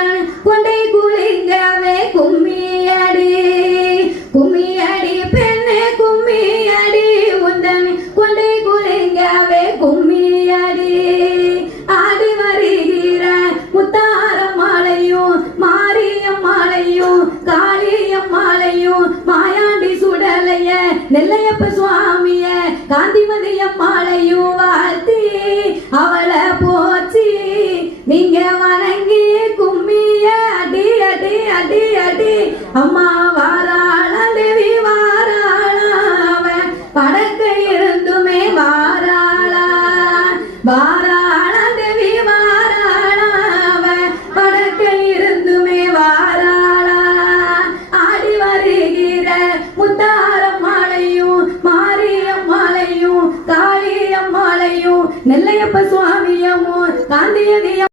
உந்தன் கொண்டை குளிங்கவே கும்மியடி கும்மியடி பெண்ணே கும்மியடி உந்தன் கொண்டை குளிங்கவே கும்மியடி ஆடி வருகிற முத்தாரம் மாலையும் மாரியம் மாலையும் காளியம் மாலையும் மாயாண்டி சுடலைய நெல்லையப்ப சுவாமிய காந்திமதிய மாலையும் வாழ்த்தி அவளை போச்சு நீங்க வணங்கி கும்மிய அடி அடி அடி அடி அம்மா வாராள தேவி